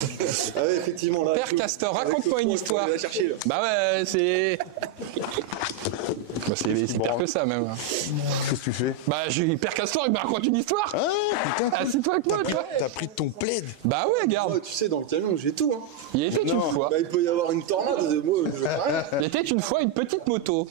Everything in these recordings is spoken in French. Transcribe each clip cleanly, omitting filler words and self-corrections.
Ah ouais, effectivement, là. Père Castor, raconte-moi une histoire. Bah ouais, c'est... Bah c'est pire que ça même. Qu'est-ce que tu fais? Bah Père Castor, il me raconte une histoire. Ah putain, assis-toi avec moi, toi. t'as pris ton plaid. Bah ouais, garde. Ouais, tu sais, dans le camion, j'ai tout. Hein. Il était une fois. Bah, il peut y avoir une tornade. Moi, je veux rien. Il était une fois une petite moto.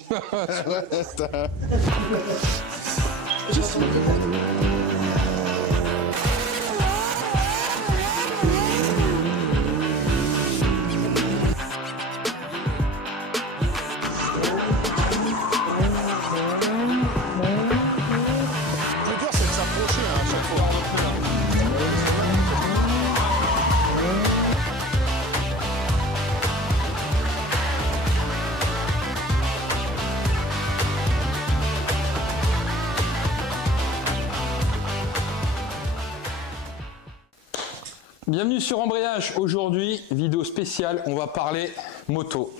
Bienvenue sur Embrayage. Aujourd'hui, vidéo spéciale, on va parler moto.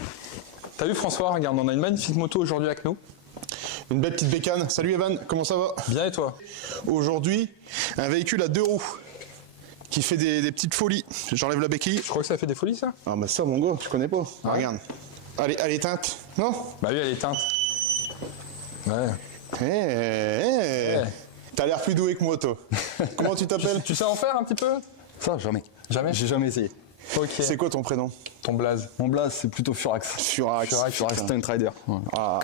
T'as vu François, regarde, on a une magnifique moto aujourd'hui avec nous. Une belle petite bécane. Salut Evan, comment ça va? Bien et toi? Aujourd'hui, un véhicule à 2 roues qui fait des petites folies. J'enlève la béquille. Je crois que ça fait des folies ça? Ah bah ça mon gars, tu connais pas. Ah, regarde. Allez, elle est éteinte. Non? Bah oui, elle est éteinte. Ouais. T'as l'air plus doué que moi toi. Comment tu t'appelles? Tu sais en faire un petit peu? Ça, jamais. Jamais? J'ai jamais essayé. Ok. C'est quoi ton prénom? Ton blaze? Mon blaze, c'est plutôt Furax. Furax. Furax Stunt Rider. Ouais. Ah.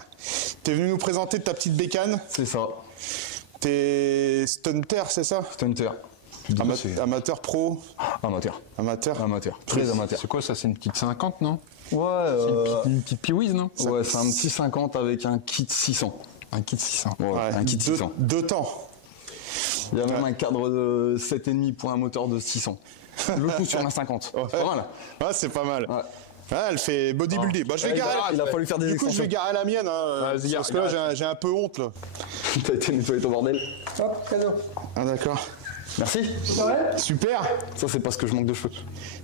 T'es venu nous présenter ta petite bécane. C'est ça. T'es stunter, c'est ça? Stunter. Amateur pro? Amateur. Amateur? Amateur. Très amateur. C'est quoi ça? C'est une petite 50, non? Ouais. Une petite piouise, non? Ouais, c'est un petit 50 avec un kit 600. Un kit 600. Ouais, un kit 600. Deux temps. Il y a même un cadre de 7,5 pour un moteur de 600. Le tout sur un 50. Ouais. C'est pas mal. Ouais, c'est pas mal. Ouais. Ah, elle fait bodybuilder. Bah, je vais garer. Il a fallu faire des Du coup, je vais garer la mienne. Hein, Vas-y, parce que là, j'ai un peu honte. Là. T'as été nettoyer ton bordel. Hop, cadeau. Ah, d'accord. Merci. Super. Ça, c'est parce que je manque de cheveux.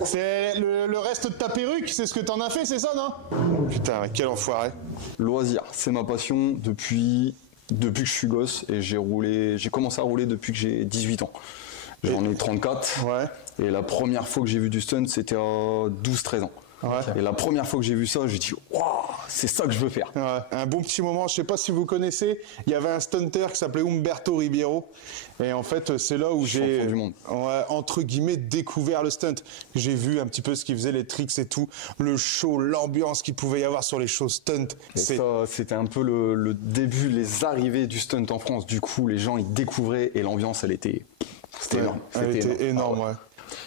C'est le reste de ta perruque, c'est ce que t'en as fait, c'est ça, non? Putain, quel enfoiré. Loisir, c'est ma passion depuis que je suis gosse et j'ai commencé à rouler depuis que j'ai 18 ans. J'en ai 34. Ouais. Et la première fois que j'ai vu du stunt, c'était à 12-13 ans. Ouais. Et la première fois que j'ai vu ça, j'ai dit waouh, c'est ça que je veux faire. Ouais, un bon petit moment, je sais pas si vous connaissez, il y avait un stunter qui s'appelait Humberto Ribeiro. Et en fait, c'est là où j'ai, du monde. Ouais, entre guillemets, découvert le stunt. J'ai vu un petit peu ce qu'il faisait, les tricks et tout, le show, l'ambiance qu'il pouvait y avoir sur les shows stunt. Et ça, c'était un peu le début, les arrivées du stunt en France. Du coup, les gens, ils découvraient et l'ambiance, c'était énorme. Elle était énorme, ouais.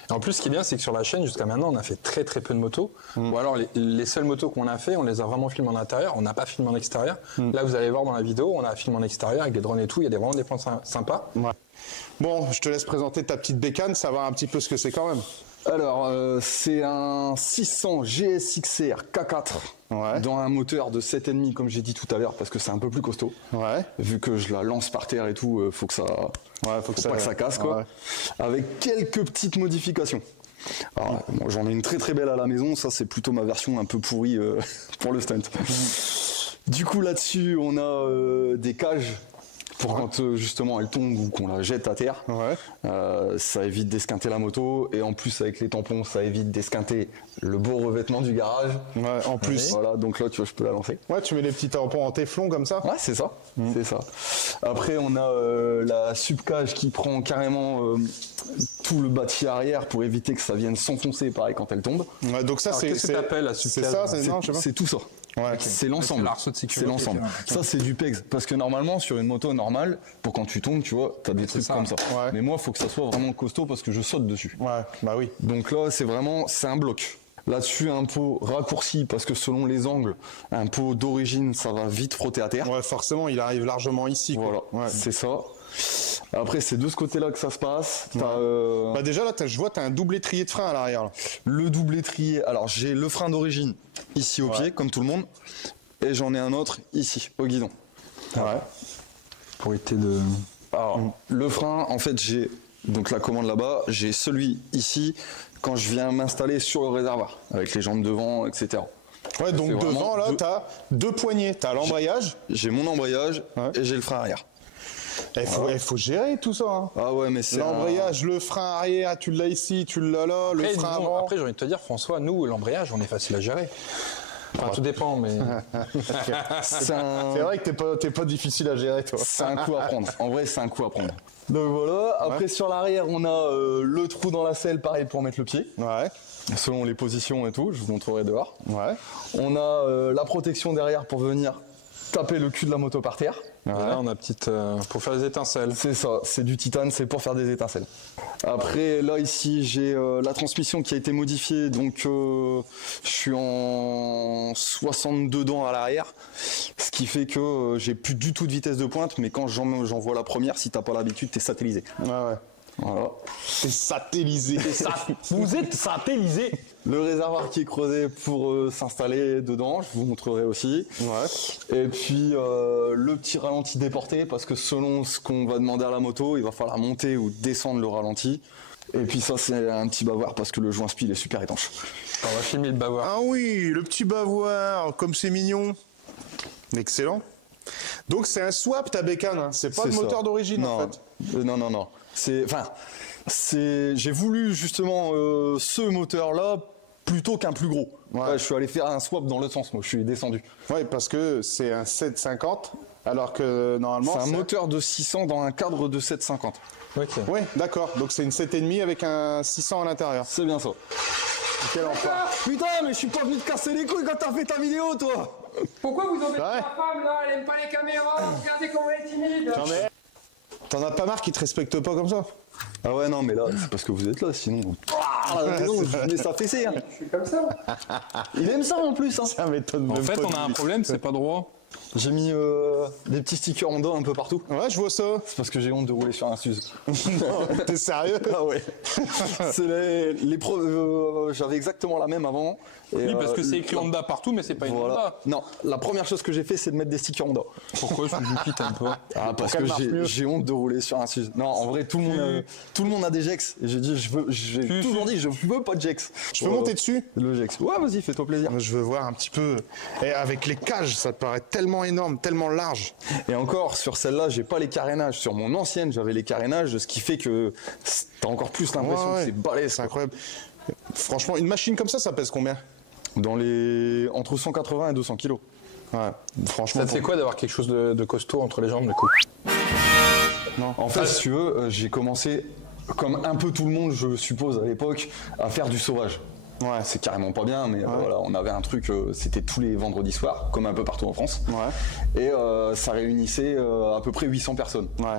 Et en plus, ce qui est bien, c'est que sur la chaîne, jusqu'à maintenant, on a fait très très peu de motos. Ou alors, les seules motos qu'on a fait, on les a vraiment filmées en intérieur, on n'a pas filmé en extérieur. Là, vous allez voir dans la vidéo, on a filmé en extérieur avec des drones et tout, il y a vraiment des plans sympas. Ouais. Bon, je te laisse présenter ta petite bécane, savoir un petit peu ce que c'est quand même. Alors, c'est un 600 GSXR K4 dans un moteur de 7,5 comme j'ai dit tout à l'heure parce que c'est un peu plus costaud. Ouais. Vu que je la lance par terre et tout, faut que ça, faut pas que ça casse quoi. Ouais. Avec quelques petites modifications. Alors, bon, j'en ai une très très belle à la maison. Ça, c'est plutôt ma version un peu pourrie pour le stunt. Du coup, là-dessus, on a des cages. Pour quand justement elle tombe ou qu'on la jette à terre, ça évite d'esquinter la moto et en plus avec les tampons ça évite d'esquinter le beau revêtement du garage. Ouais, en plus. Voilà, donc là tu vois je peux la lancer. Ouais, tu mets les petits tampons en téflon comme ça. Ouais, c'est ça, c'est ça. Après on a la subcage qui prend carrément tout le bâti arrière pour éviter que ça vienne s'enfoncer pareil quand elle tombe. Ouais, donc ça c'est. Qu'est-ce que t'appelles la subcage? C'est ça, c'est tout ça. Ouais. C'est l'ensemble. C'est l'ensemble. Ça, c'est du PEX. Parce que normalement, sur une moto normale, pour quand tu tombes, tu vois, t'as des trucs comme ça. Ouais. Mais moi, il faut que ça soit vraiment costaud parce que je saute dessus. Ouais, bah oui. Donc là, c'est un bloc. Là-dessus, un pot raccourci parce que selon les angles, un pot d'origine, ça va vite frotter à terre. Ouais, forcément, il arrive largement ici. Voilà, ouais. c'est ça. Après, c'est de ce côté-là que ça se passe. Bah déjà, là, je vois, t'as un double étrier de frein à l'arrière. Le double étrier, alors j'ai le frein d'origine ici au pied, comme tout le monde, et j'en ai un autre ici, au guidon. Ouais. Pour éviter de... Alors, le frein, en fait, j'ai donc la commande là-bas, j'ai celui ici quand je viens m'installer sur le réservoir, avec les jambes devant, etc. Ouais, donc devant, là, t'as deux poignées. T'as l'embrayage. J'ai mon embrayage et j'ai le frein arrière. Il faut gérer tout ça. Hein. Ah ouais, mais c'est L'embrayage, le frein arrière, tu l'as ici, tu l'as là, le frein avant. Après, j'ai envie de te dire, François, nous, l'embrayage, on est facile à gérer. Enfin, tout dépend, mais... C'est vrai que t'es pas difficile à gérer, toi. C'est un coup à prendre. En vrai, c'est un coup à prendre. Donc voilà. Après, sur l'arrière, on a le trou dans la selle, pareil, pour mettre le pied. Ouais. Selon les positions et tout, je vous montrerai dehors. Ouais. On a la protection derrière pour venir taper le cul de la moto par terre. Et là, on a petite... pour faire des étincelles. C'est ça, c'est du titane, c'est pour faire des étincelles. Après, là, ici, j'ai la transmission qui a été modifiée. Donc, je suis en 62 dents à l'arrière. Ce qui fait que j'ai plus du tout de vitesse de pointe. Mais quand j'envoie la première, si t'as pas l'habitude, t'es satellisé. Ouais. Voilà. T'es satellisé. Vous êtes satellisé. Le réservoir qui est creusé pour s'installer dedans, je vous montrerai aussi. Ouais. Et puis le petit ralenti déporté, parce que selon ce qu'on va demander à la moto, il va falloir monter ou descendre le ralenti. Et puis ça, c'est un petit bavoir parce que le joint spi est super étanche. On va filmer le bavoir. Ah oui, le petit bavoir, comme c'est mignon. Excellent. Donc c'est un swap ta bécane, hein. C'est pas le moteur d'origine en fait. Non. J'ai voulu justement ce moteur-là plutôt qu'un plus gros. Ouais, je suis allé faire un swap dans l'autre sens, moi je suis descendu. Oui, parce que c'est un 750, alors que normalement... C'est un moteur de 600 dans un cadre de 750. Ok. Oui, d'accord, donc c'est une 7,5 avec un 600 à l'intérieur. C'est bien ça. Quel enfer. Putain, mais je suis pas venu te casser les couilles quand t'as fait ta vidéo, toi. Pourquoi vous embêtez Ouais. ma femme là? Elle aime pas les caméras, regardez comment elle est timide. T'en as pas marre qu'ils te respectent pas comme ça? Ah ouais, non, mais là, c'est parce que vous êtes là, sinon... sinon, je venais s'affaisser. Hein. Je suis comme ça. Il aime ça en plus. Hein. Ça m'étonne En même fait, pas on de a un lui. problème, c'est pas droit. J'ai mis des petits stickers Honda un peu partout. Ouais, je vois ça. C'est parce que j'ai honte de rouler sur un Suze. T'es sérieux? Ah ouais. C'est j'avais exactement la même avant. Et Oui, parce que c'est écrit Honda partout, mais c'est pas une voilà. Honda. Non, la première chose que j'ai fait, c'est de mettre des stickers Honda. Pourquoi Suzuki t'aimes pas? Ah, parce qu'elle que marche mieux. j'ai honte de rouler sur un Suze. Non, en vrai, tout le monde a des Jex. Et j'ai dit, j'ai toujours dit, je veux pas de Jex. Je peux monter dessus? Le Jex. Ouais, vas-y, fais-toi plaisir. Je veux voir un petit peu. Et avec les cages, ça te paraît tellement énorme, tellement large. Et encore, sur celle-là, j'ai pas les carénages. Sur mon ancienne, j'avais les carénages, ce qui fait que t'as encore plus l'impression que c'est balèze. C'est incroyable. Franchement, une machine comme ça pèse combien? Dans les entre 180 et 200 kilos. Ouais, franchement. Ça te fait quoi d'avoir quelque chose de costaud entre les jambes, du coup? En fait, si tu veux, j'ai commencé, comme un peu tout le monde, je suppose, à l'époque, à faire du sauvage. Ouais, c'est carrément pas bien, mais voilà, on avait un truc, c'était tous les vendredis soirs, comme un peu partout en France. Ouais. Et ça réunissait à peu près 800 personnes. Ouais.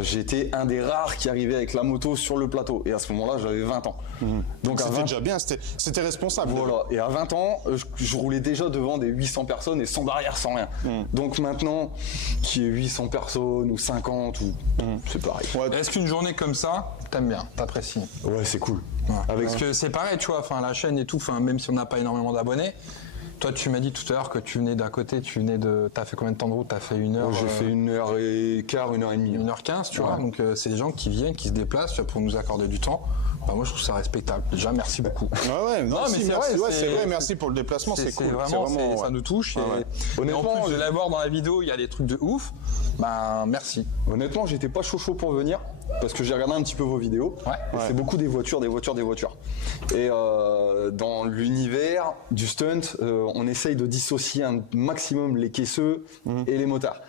J'étais un des rares qui arrivait avec la moto sur le plateau. Et à ce moment-là, j'avais 20 ans. Donc c'était déjà bien, c'était responsable. Voilà. Et à 20 ans, je roulais déjà devant des 800 personnes et sans barrière, sans rien. Donc maintenant, qu'il y ait 800 personnes ou 50, c'est pareil. Ouais. Est-ce qu'une journée comme ça, t'aimes bien, t'apprécies? Ouais, c'est cool. Ouais. Parce que c'est pareil, tu vois, enfin la chaîne et tout, enfin même si on n'a pas énormément d'abonnés. Toi, tu m'as dit tout à l'heure que tu venais d'à côté, t'as fait combien de temps de route? T'as fait 1 heure? J'ai fait 1h15, 1h30. 1h15, tu vois. Donc c'est des gens qui viennent, qui se déplacent tu vois, pour nous accorder du temps. Bah, moi, je trouve ça respectable. Déjà, merci beaucoup. Ouais, non, mais c'est vrai, c'est vrai, merci pour le déplacement, c'est cool. Vraiment, ça nous touche. Et en plus de l'avoir dans la vidéo, il y a des trucs de ouf. Bah, merci. Honnêtement, j'étais pas chaud pour venir. Parce que j'ai regardé un petit peu vos vidéos. Et c'est beaucoup des voitures. Et dans l'univers du stunt, on essaye de dissocier un maximum les caisseux et les motards.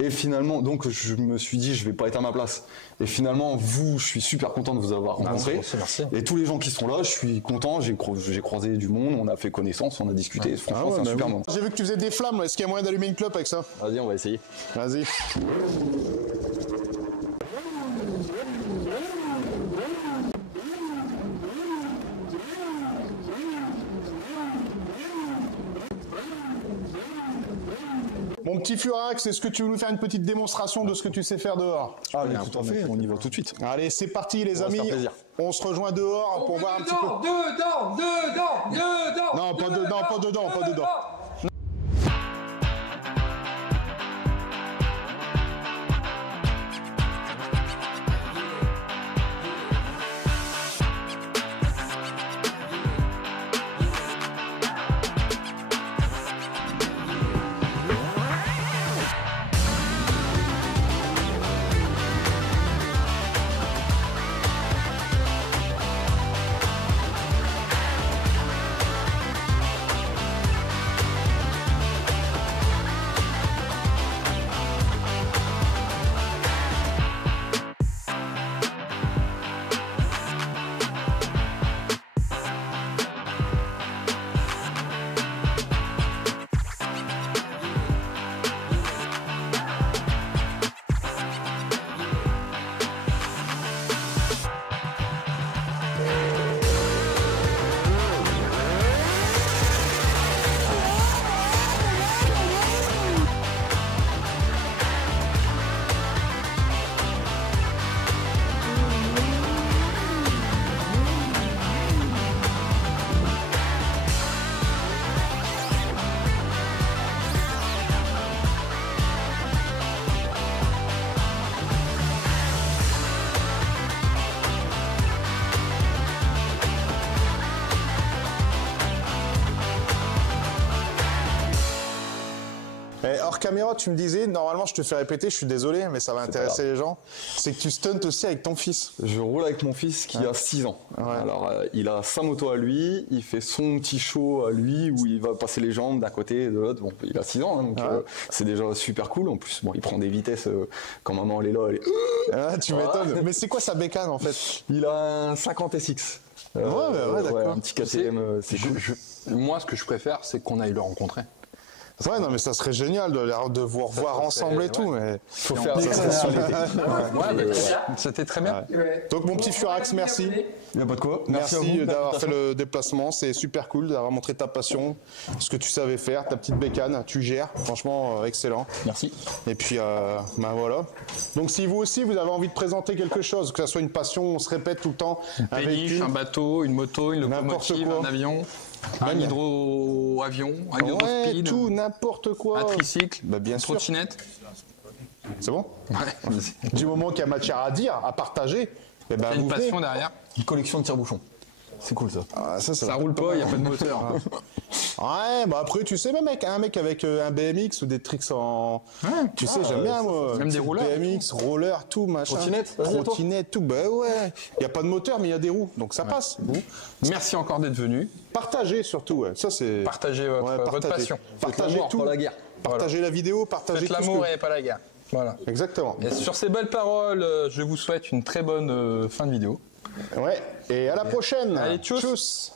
Et finalement, donc je me suis dit, je vais pas être à ma place. Et finalement, je suis super content de vous avoir rencontré. Merci. Et tous les gens qui sont là, je suis content. J'ai croisé du monde, on a fait connaissance, on a discuté. Franchement, c'est un super moment. J'ai vu que tu faisais des flammes. Est-ce qu'il y a moyen d'allumer une clope avec ça? Vas-y, on va essayer. Vas-y. Mon petit Furax, est-ce que tu veux nous faire une petite démonstration de ce que tu sais faire dehors? Allez, tout à fait, on y va tout de suite. Allez, c'est parti les amis. On se rejoint dehors pour voir un petit peu. Dedans. Non, pas dedans. hors caméra, tu me disais, normalement je te fais répéter, je suis désolé, mais ça va intéresser les gens, c'est que tu stunts aussi avec ton fils. Je roule avec mon fils qui a 6 ans. Alors, il a sa moto à lui, il fait son petit show à lui où il va passer les jambes d'un côté et de l'autre. Bon, il a 6 ans, hein, donc c'est déjà super cool. En plus, bon, il prend des vitesses quand maman elle est là, elle est... Tu m'étonnes. Mais c'est quoi sa bécane en fait? Il a un 50 SX. D'accord. Un petit KTM, c'est cool. Moi, ce que je préfère, c'est qu'on aille le rencontrer. Ouais, non, mais ça serait génial de vous revoir ensemble et tout, mais Faut faire ça sur l'été. C'était très bien. Donc mon petit Furax, merci. Il n'y a pas de quoi. Merci d'avoir fait le déplacement, c'est super cool d'avoir montré ta passion, ce que tu savais faire, ta petite bécane, tu gères, franchement excellent. Merci. Et puis ben voilà. Donc si vous aussi vous avez envie de présenter quelque chose, que ça soit une passion, on se répète tout le temps, un Péniche, véhicule, un bateau, une moto, une locomotive, quoi. un avion, un hydro-avion, un ouais, hydro-speed, tout, n'importe quoi. un tricycle, Bah, bien une sûr. trottinette. C'est bon? Ouais. Du moment qu'il y a matière à dire, à partager, eh ben, Il y a une vous venez. passion derrière. Une collection de tire-bouchons. C'est cool ça. Ah, ça Ça va roule pas, il n'y a pas de moteur. Ouais, bah après, tu sais, même avec un mec avec un BMX ou des tricks en. Tu sais, j'aime bien, moi. Même des rouleurs. BMX, roller, tout, machin. Trottinette, vas-y, à toi. Trottinette, tout. Bah ouais. Il n'y a pas de moteur, mais il y a des roues. Donc ça passe. Vous. Merci encore d'être venu. Partagez surtout, ouais. Ça, c'est. Partagez votre passion. Partagez l'amour, tout. pas la guerre. Partagez la vidéo, partagez Faites tout. ce l'amour que- et pas la guerre. Voilà. Exactement. Et sur ces belles paroles, je vous souhaite une très bonne fin de vidéo. Ouais. Et à la prochaine. Allez, tchuss. Tchuss.